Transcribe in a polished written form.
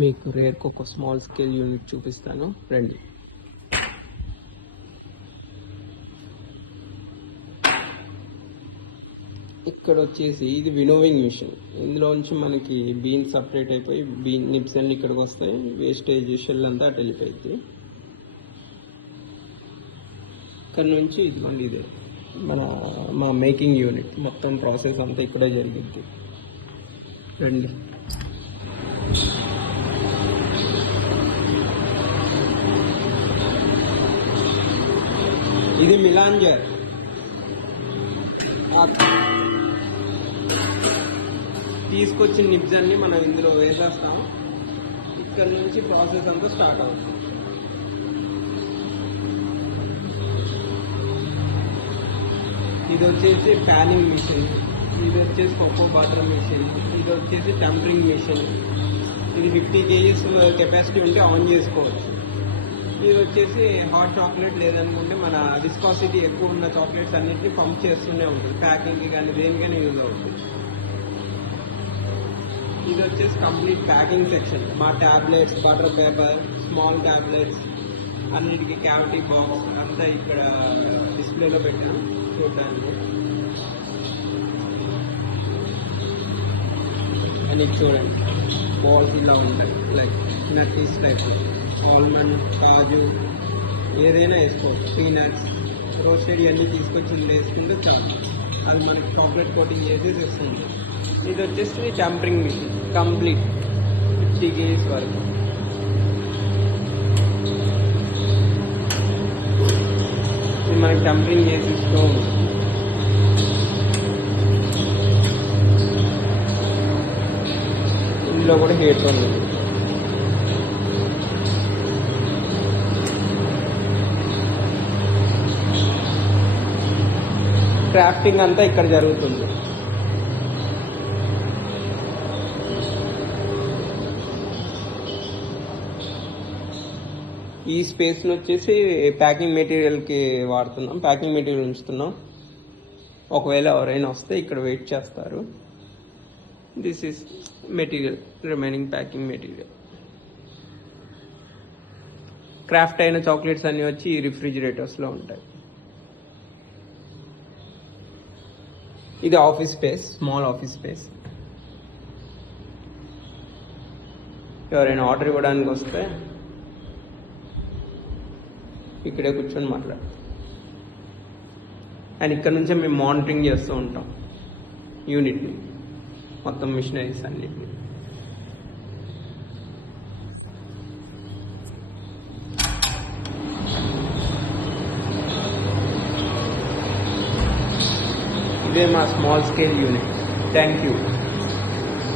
మీకు రేర్కి ఒక small scale unit చూపిస్తాను రండి. ఇక్కడ వచ్చేసి ఇది వినోవింగ్ మిషన్. ఇందులోంచి మనకి బీన్స్ సపరేట్ అయిపోయి బీన్ నిప్స్ అన్ని ఇక్కడికి వస్తాయి, వేస్టేజ్ షెల్ అంతా అటు వెళ్ళిపోయింది. ఇక్కడ నుంచి ఇదిగోండి ఇదే మా మేకింగ్ యూనిట్. మొత్తం ప్రాసెస్ అంతా ఇక్కడే జరిగింది. రండి. ఇది మిలాంజర్. తీసుకొచ్చిన నిబ్స్ అన్ని మనం ఇందులో వేసేస్తాం. ఇక్కడ నుంచి ప్రాసెస్ అంతా స్టార్ట్ అవుతుంది. ఇది వచ్చేసి ప్యానింగ్ మిషన్, ఇది వచ్చేసి కొక్కో బాత్రూమ్ మిషన్, ఇది వచ్చేసి టెంపరింగ్ మిషన్. ఇది 50 kgs కెపాసిటీ ఉంటే ఆన్ చేసుకోవచ్చు. ఇది వచ్చేసి హాట్ చాక్లెట్ లేదనుకుంటే మన విస్కాసిటీ ఎక్కువ ఉన్న చాక్లెట్స్ అన్నిటిని పంప్ చేస్తూనే ఉంటుంది. ప్యాకింగ్కి కానీ దేనికైనా యూజ్ అవుతుంది. ఇది వచ్చేసి కంప్లీట్ ప్యాకింగ్ సెక్షన్. మా tablets, butter paper, small tablets అన్నిటికీ క్యావిటీ బాక్స్ అంతా ఇక్కడ డిస్ప్లేలో పెట్టాను చూడడానికి. అని చూడండి, బాల్స్ ఇలా ఉంటాయి, లైక్ నట్టీస్ టైప్. ఆల్మండ్, కాజు ఏదైనా వేసుకోవచ్చు. పీనట్స్, రోస్టెడ్ ఇవన్నీ తీసుకొచ్చి ఇందులో వేసుకుంటే చాలు. అది మనకి చాక్లెట్ కోటింగ్ చేసేసి వస్తుంది. ఇది వచ్చేసి టెంపరింగ్ మిషన్, కంప్లీట్ 50 kgs వరకు. ఇది మనకి టెంపరింగ్ చేసి ఇస్తూ ఉంటుంది. ఇందులో కూడా హీటర్ ఉంది. క్రాఫ్టింగ్ అంతా ఇక్కడ జరుగుతుంది. ఈ స్పేస్ని వచ్చేసి ప్యాకింగ్ మెటీరియల్కి వాడుతున్నాం. ప్యాకింగ్ మెటీరియల్ ఉంచుతున్నాం. ఒకవేళ ఎవరైనా వస్తే ఇక్కడ వెయిట్ చేస్తారు. This is material, remaining packing material. Craft అయిన చాక్లెట్స్ అన్నీ వచ్చి ఈ రిఫ్రిజిరేటర్స్లో ఉంటాయి. ఇది office space, small office space. ఎవరైనా ఆర్డర్ ఇవ్వడానికి వస్తే ఇక్కడే కూర్చొని మాట్లాడు. అండ్ ఇక్కడ నుంచే మేము మానిటరింగ్ చేస్తూ ఉంటాం యూనిట్ని, మొత్తం మిషనరీస్ అన్నిటిని. ఇదే మా small scale unit. Thank you.